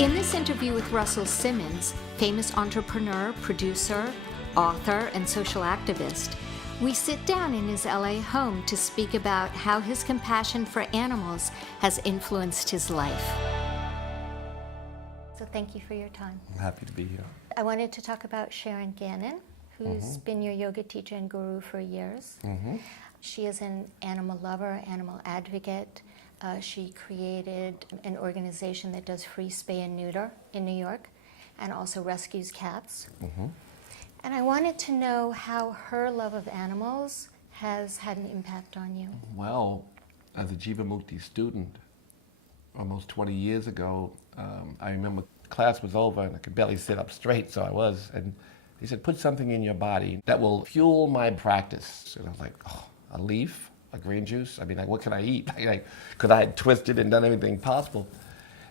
In this interview with Russell Simmons, famous entrepreneur, producer, author, and social activist, we sit down in his LA home to speak about how his compassion for animals has influenced his life. So thank you for your time. I'm happy to be here. I wanted to talk about Sharon Gannon, who's been your yoga teacher and guru for years. She is an animal lover, animal advocate. She created an organization that does free spay and neuter in New York and also rescues cats. And I wanted to know how her love of animals has had an impact on you. Well, as a Jivamukti student, almost 20 years ago, I remember class was over and I could barely sit up straight, so I was. And he said, put something in your body that will fuel my practice. And I was like, oh, a leaf? A green juice? I mean, like, what can I eat? Because I had twisted and done everything possible.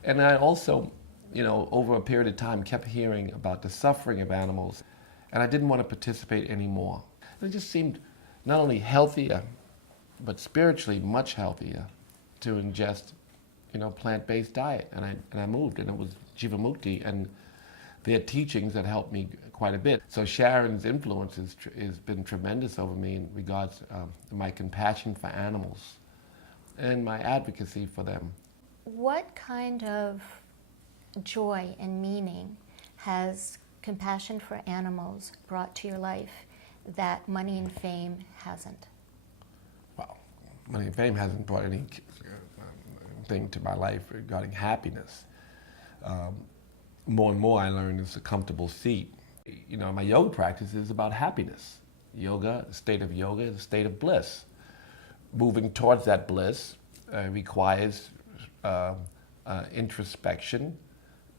And I also, over a period of time, kept hearing about the suffering of animals, and I didn't want to participate anymore. It just seemed not only healthier, but spiritually much healthier to ingest, plant-based diet. And I moved, and it was Jivamukti and their teachings that helped me quite a bit. So Sharon's influence has been tremendous over me in regards to my compassion for animals and my advocacy for them. What kind of joy and meaning has compassion for animals brought to your life that money and fame hasn't? Well, money and fame hasn't brought anything to my life regarding happiness. More and more I learned it's a comfortable seat. My yoga practice is about happiness. Yoga, the state of yoga, is a state of bliss. Moving towards that bliss requires introspection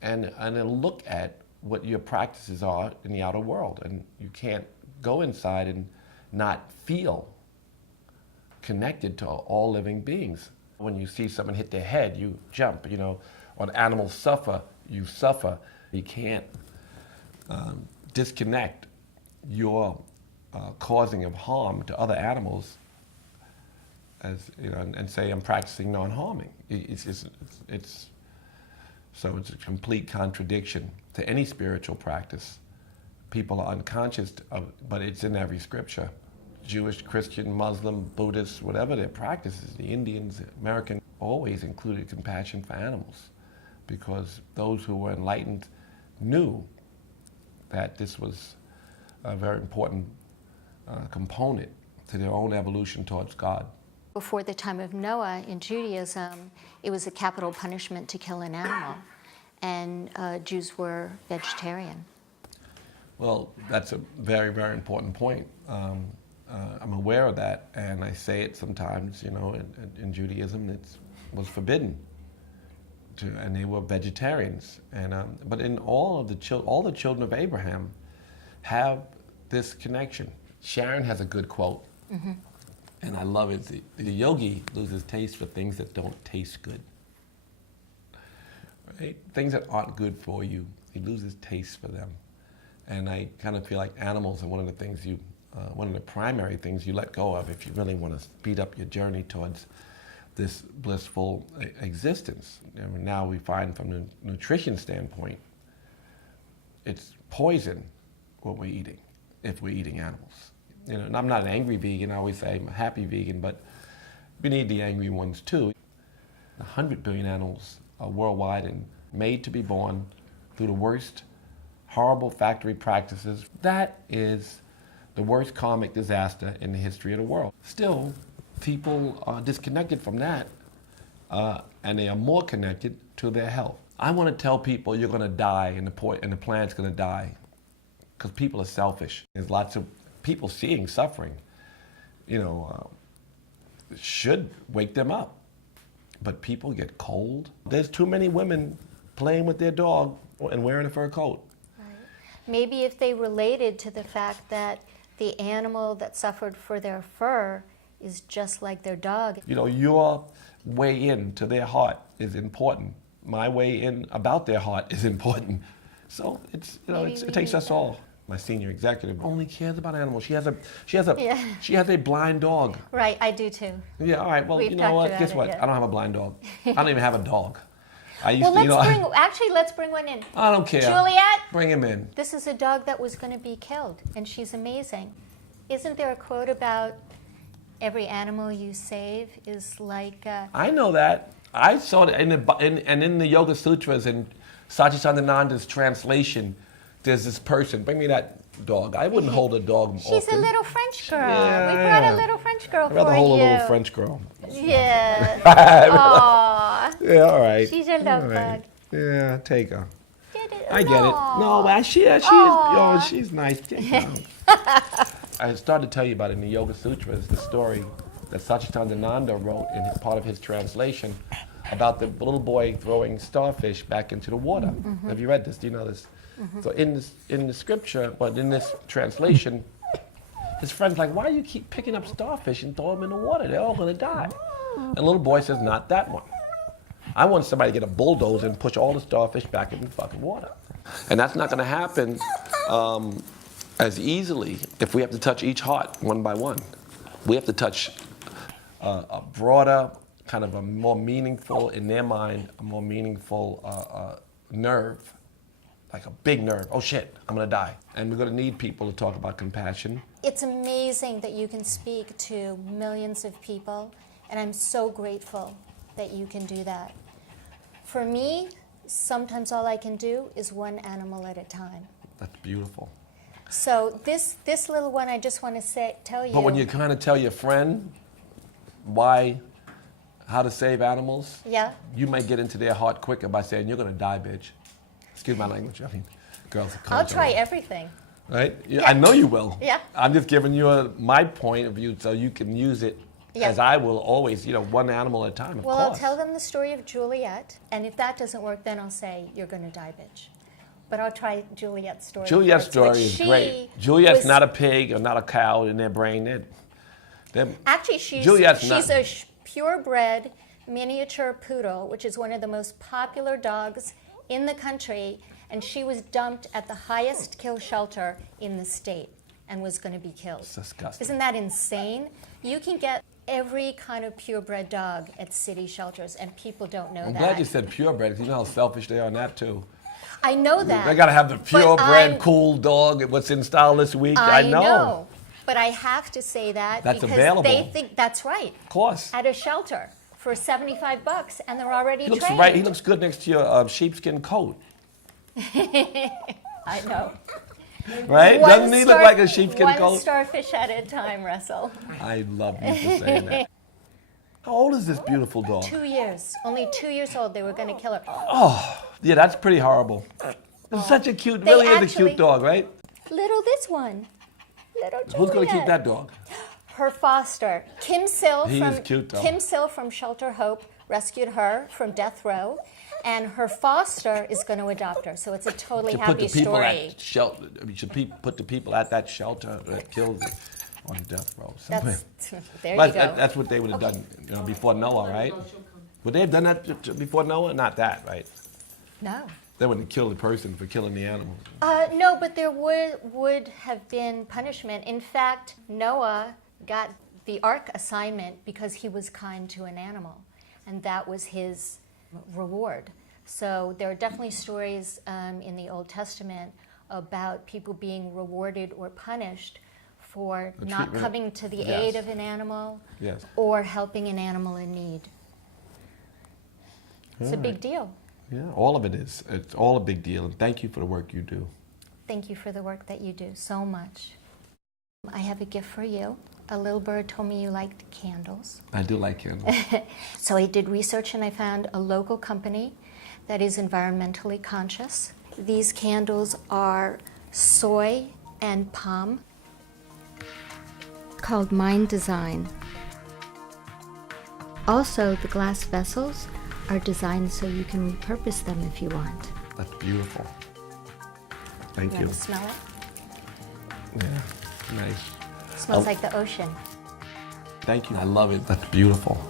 and a look at what your practices are in the outer world. And you can't go inside and not feel connected to all living beings. When you see someone hit their head, you jump, When animals suffer, you suffer. You can't disconnect your causing of harm to other animals and say I'm practicing non-harming. So it's a complete contradiction to any spiritual practice. People are unconscious of, but it's in every scripture. Jewish, Christian, Muslim, Buddhist, whatever their practices, the Indians, American, always included compassion for animals, because those who were enlightened knew that this was a very important component to their own evolution towards God. Before the time of Noah in Judaism, it was a capital punishment to kill an animal, and Jews were vegetarian. Well, that's a very, very important point. I'm aware of that, and I say it sometimes, in Judaism, it was forbidden. And they were vegetarians, but in all the children of Abraham have this connection. Sharon has a good quote, and I love it. The yogi loses taste for things that don't taste good. Right? Things that aren't good for you, he loses taste for them. And I kind of feel like animals are one of the primary things you let go of if you really want to speed up your journey towards this blissful existence. Now we find from the nutrition standpoint, it's poison what we're eating, if we're eating animals. And I'm not an angry vegan, I always say I'm a happy vegan, but we need the angry ones too. 100 billion animals are worldwide and made to be born through the worst, horrible factory practices. That is the worst karmic disaster in the history of the world. Still, people are disconnected from that, and they are more connected to their health. I want to tell people you're going to die and the plant's going to die, because people are selfish. There's lots of people seeing suffering, should wake them up. But people get cold. There's too many women playing with their dog and wearing a fur coat. Right. Maybe if they related to the fact that the animal that suffered for their fur is just like their dog. Your way in to their heart is important. My way in about their heart is important. So it takes us all. My senior executive only cares about animals. She has a blind dog. Right, I do too. Yeah, all right. Well, you know what? Guess what? I don't have a blind dog. I don't even have a dog. I used Well, to, let's bring one in. I don't care. Juliet? Bring him in. This is a dog that was going to be killed, and she's amazing. Isn't there a quote about every animal you save is like... I know that. I saw it in the Yoga Sutras and Satchitananda's translation, there's this person, bring me that dog. I wouldn't hold a dog She's often. a little French girl. Yeah, We brought a little French girl I'd rather for hold you. a little French girl. Yeah. Aww. Yeah, all right. She's a love bug. Yeah, take her. Did it? I get it. No, but she's nice. Take her. I started to tell you about it in the Yoga Sutras, the story that Satchitananda wrote in part of his translation about the little boy throwing starfish back into the water. Mm-hmm. Have you read this? Do you know this? Mm-hmm. So in the scripture, but in this translation, his friend's like, why do you keep picking up starfish and throw them in the water? They're all going to die. And the little boy says, not that one. I want somebody to get a bulldozer and push all the starfish back in the fucking water. And that's not going to happen as easily if we have to touch each heart one by one. We have to touch a broader, kind of a more meaningful, in their mind, a more meaningful nerve, like a big nerve. Oh shit, I'm gonna die. And we're gonna need people to talk about compassion. It's amazing that you can speak to millions of people, and I'm so grateful that you can do that. For me, sometimes all I can do is one animal at a time. That's beautiful. So this little one, I just want to tell you. But when you kind of tell your friend how to save animals, yeah, you might get into their heart quicker by saying, you're gonna die, bitch. Excuse my language, I mean, girls. I'll try everything. Right? Yeah. I know you will. Yeah. I'm just giving you my point of view so you can use it as I will always, one animal at a time, of course. Well, I'll tell them the story of Juliet, and if that doesn't work, then I'll say, you're gonna die, bitch. But I'll try Juliet's story. Juliet's story is great. Juliet's not a pig or not a cow in their brain. Actually, she's a purebred miniature poodle, which is one of the most popular dogs in the country, and she was dumped at the highest kill shelter in the state and was going to be killed. It's disgusting. Isn't that insane? You can get every kind of purebred dog at city shelters, and people don't know that. I'm glad you said purebred, because you know how selfish they are on that, too. I know that. They got to have the purebred, cool dog. What's in style this week? I know. But I have to say that that's because available. They think that's right. Of course. At a shelter for $75, and they're already trained. Right. He looks good next to your sheepskin coat. I know. Right? Doesn't he look like a sheepskin coat? One starfish at a time, Russell. I love you for saying that. How old is this beautiful dog? 2 years. Only 2 years old. They were going to kill her. Oh, yeah, that's pretty horrible. It's such a cute, really is a cute dog, right? This one. Little Juliet. Who's going to keep that dog? Her foster. Kim Sill from Shelter Hope rescued her from death row, and her foster is going to adopt her. So it's a totally happy story. You should put the people at that shelter that killed on death row. There you go. That's what they would have done before Noah, right? Would they have done that before Noah? Not that, right? No. They wouldn't kill the person for killing the animal. No, but there would have been punishment. In fact, Noah got the ark assignment because he was kind to an animal, and that was his reward. So there are definitely stories in the Old Testament about people being rewarded or punished for not coming to the aid of an animal or helping an animal in need. It's a big deal. Yeah, all of it is. It's all a big deal, and thank you for the work you do. Thank you for the work that you do so much. I have a gift for you. A little bird told me you liked candles. I do like candles. So I did research and I found a local company that is environmentally conscious. These candles are soy and palm, called Mind Design. Also, the glass vessels are designed so you can repurpose them if you want. That's beautiful. Thank you. Want to smell it? Yeah, nice. Smells like the ocean. Thank you. I love it. That's beautiful.